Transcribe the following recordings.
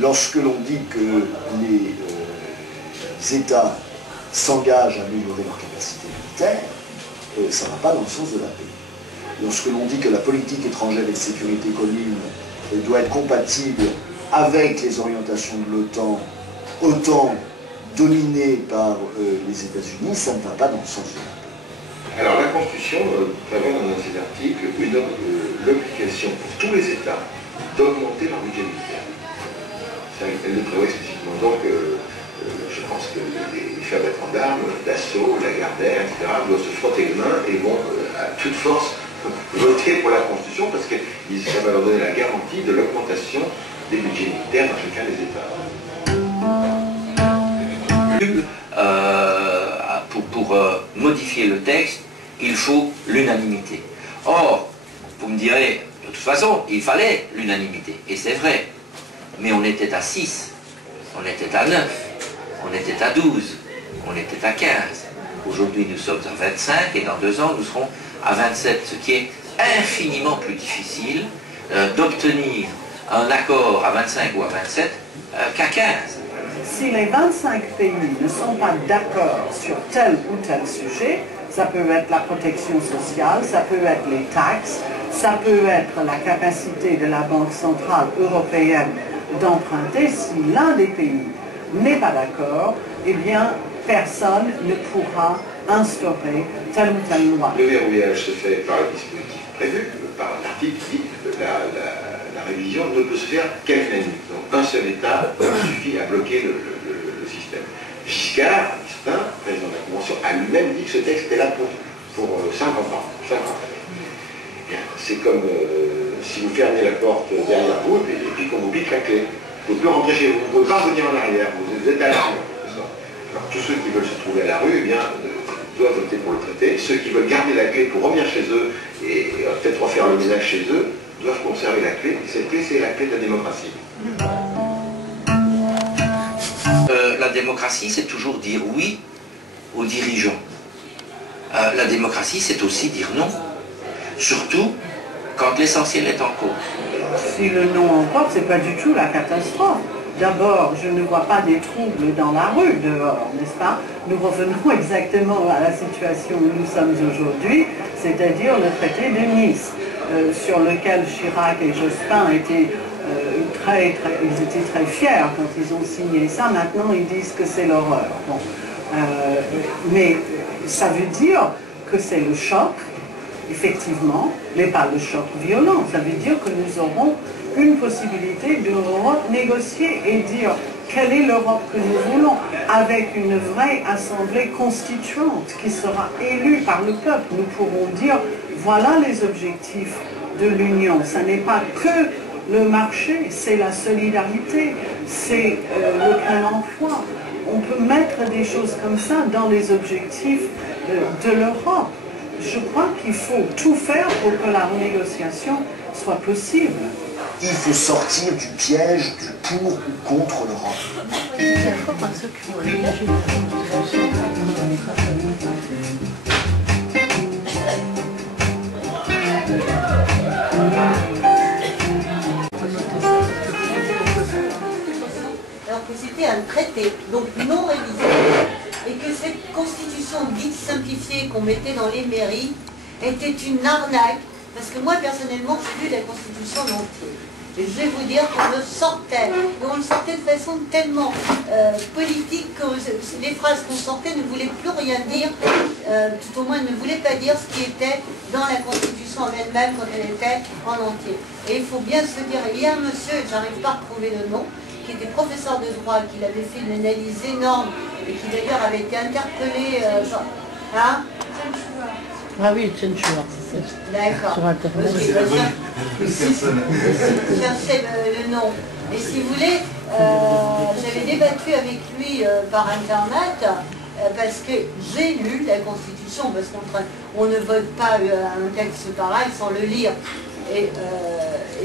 lorsque l'on dit que les États s'engagent à améliorer leur capacité militaire, ça ne va pas dans le sens de la paix. Lorsque l'on dit que la politique étrangère et de sécurité commune doit être compatible avec les orientations de l'OTAN, OTAN dominée par les États-Unis, ça ne va pas dans le sens de la paix. Alors la Constitution prévoit dans un de ses articles l'obligation pour tous les États d'augmenter leur budget militaire. Elle le prévoit spécifiquement. Donc je pense que les fabricants d'armes, Dassault, Lagardère, etc. doivent se frotter les mains et vont à toute force voter pour la Constitution parce que ça va leur donner la garantie de l'augmentation des budgets militaires dans chacun des États. Pour modifier le texte, il faut l'unanimité. Or, vous me direz, de toute façon, il fallait l'unanimité, et c'est vrai. Mais on était à 6, on était à 9, on était à 12, on était à 15. Aujourd'hui, nous sommes à 25, et dans 2 ans, nous serons à 27, ce qui est infiniment plus difficile d'obtenir un accord à 25 ou à 27 qu'à 15. Si les 25 pays ne sont pas d'accord sur tel ou tel sujet, ça peut être la protection sociale, ça peut être les taxes, ça peut être la capacité de la Banque centrale européenne d'emprunter. Si l'un des pays n'est pas d'accord, eh bien, personne ne pourra instaurer telle ou telle loi. Le verrouillage se fait par le dispositif prévu, par l'article qui dit que la révision ne peut se faire qu'à l'unanimité. Donc un seul État suffit à bloquer le système. Giscard d'Estaing, président de la Convention, a lui-même dit que ce texte était là pour 50 ans. C'est comme si vous fermez la porte derrière vous et puis qu'on vous pique la clé. Vous ne pouvez plus rentrer chez vous, vous ne pouvez pas revenir en arrière, vous êtes à la rue. Alors tous ceux qui veulent se trouver à la rue, eh bien, doivent voter pour le traité. Ceux qui veulent garder la clé pour revenir chez eux et peut-être refaire le ménage chez eux, doivent conserver la clé. Et cette clé, c'est la clé de la démocratie. La démocratie, c'est toujours dire oui aux dirigeants. La démocratie, c'est aussi dire non. Surtout quand l'essentiel est en cause. Si le non emporte, ce n'est pas du tout la catastrophe. D'abord, je ne vois pas des troubles dans la rue dehors, n'est-ce pas? Nous revenons exactement à la situation où nous sommes aujourd'hui, c'est-à-dire le traité de Nice, sur lequel Chirac et Jospin étaient ils étaient très fiers quand ils ont signé ça. Maintenant, ils disent que c'est l'horreur. Bon. Mais ça veut dire que c'est le choc, effectivement, mais pas le choc violent. Ça veut dire que nous aurons une possibilité de renégocier et dire quelle est l'Europe que nous voulons, avec une vraie assemblée constituante qui sera élue par le peuple. Nous pourrons dire, voilà les objectifs de l'Union. Ce n'est pas que le marché, c'est la solidarité, c'est le plein emploi. On peut mettre des choses comme ça dans les objectifs de l'Europe. Je crois qu'il faut tout faire pour que la renégociation soit possible. Il faut sortir du piège du pour ou contre l'Europe. Alors que c'était un traité, donc non révisé, et que cette constitution dite simplifiée qu'on mettait dans les mairies était une arnaque, parce que moi personnellement j'ai lu la constitution en entier. Et je vais vous dire qu'on le sortait, et on le sortait de façon tellement politique que les phrases qu'on sortait ne voulaient plus rien dire, tout au moins ne voulaient pas dire ce qui était dans la Constitution en elle-même quand elle était en entier. Et il faut bien se dire, il y a un monsieur, j'arrive pas à retrouver le nom, qui était professeur de droit, qui avait fait une analyse énorme, et qui d'ailleurs avait été interpellé, hein? Ah oui, Chen Chua. D'accord. Sur Internet. Je cherchais le nom. Et si vous voulez, j'avais débattu avec lui par Internet, parce que j'ai lu la Constitution, parce qu'on ne vote pas un texte pareil sans le lire. Et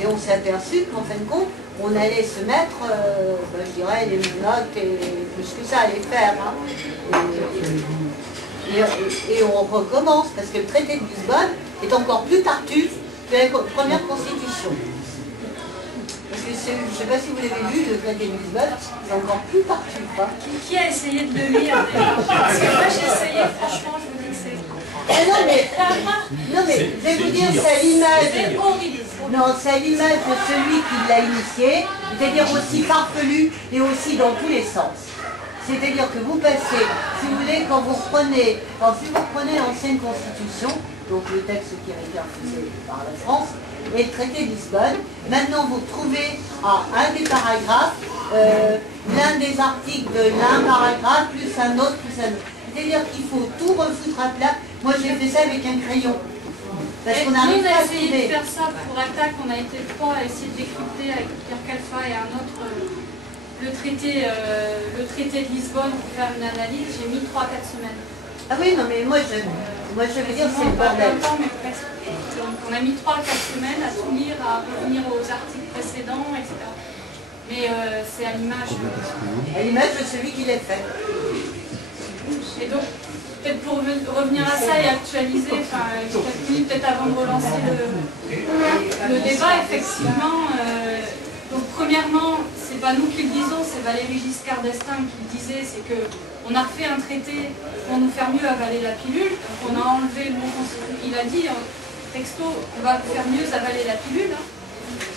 on s'est aperçu qu'en fin de compte, on allait se mettre, je dirais, les menottes et tout ce que ça allait faire. Hein. Et on recommence, parce que le traité de Lisbonne est encore plus tartuffe que la première constitution. Parce je ne sais pas si vous l'avez lu, le traité de Lisbonne, c'est encore plus partout. Qui a essayé de le lire déjà? Parce que moi j'ai essayé, franchement, je vous dis que c'est... Ah non mais je vais vous dire, c'est à l'image. C'est horrible. Non, c'est à l'image de celui qui l'a initié, c'est-à-dire aussi farfelu et aussi dans tous les sens. C'est-à-dire que vous passez, si vous voulez, si vous reprenez l'ancienne Constitution, donc le texte qui a été refusé par la France, et le traité de Lisbonne, maintenant vous trouvez un des paragraphes, l'un des articles de l'un paragraphe, plus un autre, plus un autre. C'est-à-dire qu'il faut tout refoutre à plat. Moi j'ai fait ça avec un crayon. Parce qu'on arrive pas à essayé trouver. de faire ça pour Attaque, on a été trois à essayer de décrypter avec Pierre Calfa et un autre le traité de Lisbonne pour faire une analyse. J'ai mis 3-4 semaines. Ah oui, non mais moi je veux dire c'est le Pas bordel. longtemps, mais presque. Donc on a mis 3-4 semaines à tout lire, à revenir aux articles précédents, etc. Mais c'est à l'image. À l'image de celui qui l'a fait. Et donc, peut-être pour revenir à ça et actualiser, enfin, quelques minutes peut-être avant de relancer le débat, effectivement, donc premièrement, c'est pas nous qui le disons, c'est Valéry Giscard d'Estaing qui le disait, c'est qu'on a refait un traité pour nous faire mieux avaler la pilule, donc on a enlevé le mot constitutionnel, il a dit, texto, on va faire mieux avaler la pilule, hein.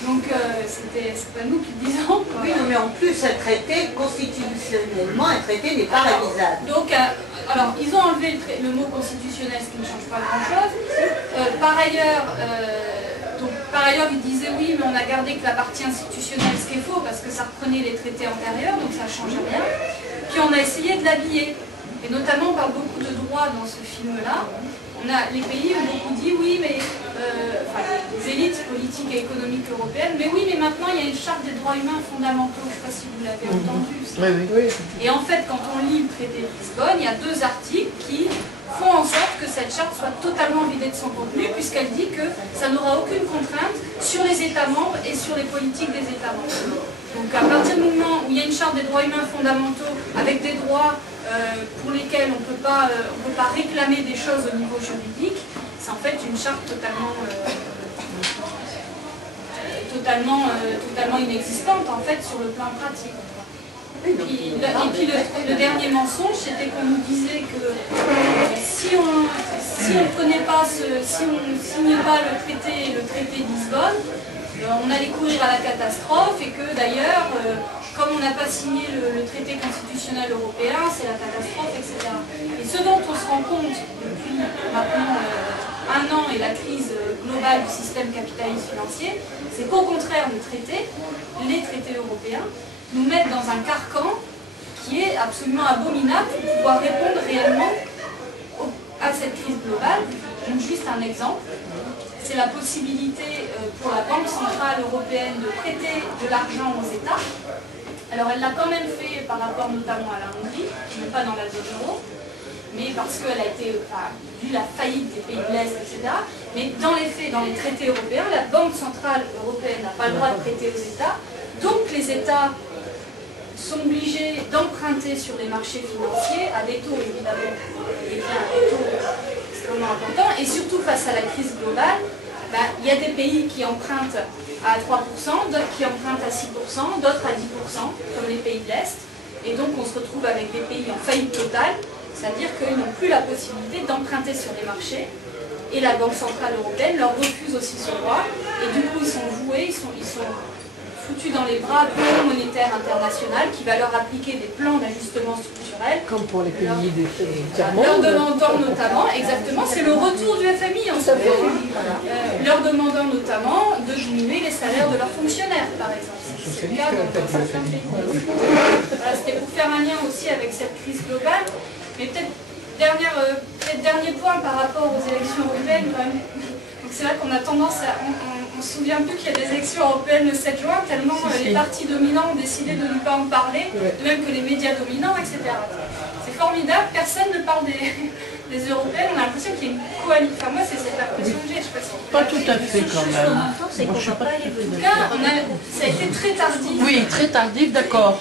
Donc c'est pas nous qui le disons. Oui, non, mais en plus un traité, constitutionnellement, un traité n'est pas révisable. Donc, alors, ils ont enlevé le mot constitutionnel, ce qui ne change pas grand-chose. Par ailleurs, ils disaient oui, mais on a gardé que la partie institutionnelle, ce qui est faux, parce que ça reprenait les traités antérieurs, donc ça ne change rien. Puis on a essayé de l'habiller. Et notamment, on parle beaucoup de droit dans ce film-là. Les pays ont beaucoup dit oui, mais les élites politiques et économiques européennes, mais oui, mais maintenant il y a une charte des droits humains fondamentaux, je ne sais pas si vous l'avez entendu. Oui. Et en fait, quand on lit le traité de Lisbonne, il y a 2 articles qui font en sorte que cette charte soit totalement vidée de son contenu, puisqu'elle dit que ça n'aura aucune contrainte sur les États membres et sur les politiques des États membres. Donc à partir du moment où il y a une charte des droits humains fondamentaux avec des droits pour lesquels on ne peut pas réclamer des choses au niveau juridique, c'est en fait une charte totalement inexistante en fait sur le plan pratique. Et puis le dernier mensonge, c'était qu'on nous disait que si on ne prenait pas si on ne signait pas le traité de Lisbonne, on allait courir à la catastrophe et que d'ailleurs, comme on n'a pas signé le traité constitutionnel européen, c'est la catastrophe, etc. Et ce dont on se rend compte depuis maintenant 1 an et la crise globale du système capitaliste financier, c'est qu'au contraire les traités européens, nous mettent dans un carcan qui est absolument abominable pour pouvoir répondre réellement à cette crise globale. Donc juste un exemple. C'est la possibilité pour la Banque Centrale Européenne de prêter de l'argent aux États. Alors elle l'a quand même fait par rapport notamment à la Hongrie, qui n'est pas dans la zone euro, mais parce qu'elle a été, vu la faillite des pays de l'Est, etc. Mais dans les faits, dans les traités européens, la Banque Centrale Européenne n'a pas le droit de prêter aux États, donc les États sont obligés d'emprunter sur les marchés financiers à des taux évidemment, et bien à des taux extrêmement importants, et surtout face à la crise globale, il y a des pays qui empruntent à 3%, d'autres qui empruntent à 6%, d'autres à 10%, comme les pays de l'Est, et donc on se retrouve avec des pays en faillite totale, c'est-à-dire qu'ils n'ont plus la possibilité d'emprunter sur les marchés, et la Banque Centrale Européenne leur refuse aussi ce droit, et du coup ils sont voués, ils sont foutus dans les bras du Fonds monétaire international qui va leur appliquer des plans d'ajustement structurel. Comme pour les pays du tiers-monde. Leur demandant notamment, exactement, c'est le retour du FMI en ce moment, leur demandant notamment de diminuer les salaires de leurs fonctionnaires, par exemple. C'est le cas dans certains pays. Voilà, c'était pour faire un lien aussi avec cette crise globale, mais peut-être dernier point par rapport aux élections européennes quand même. Donc c'est vrai qu'on a tendance à... On se souvient plus qu'il y a des élections européennes le 7 juin, tellement les partis dominants ont décidé de ne pas en parler, de même que les médias dominants, etc. C'est formidable, personne ne parle des européennes, on a l'impression qu'il y a une coalition. Enfin moi c'est cette impression que j'ai, je sais pas si... Pas tout à fait quand même. En tout cas, ça a été très tardif. Oui, très tardif, d'accord.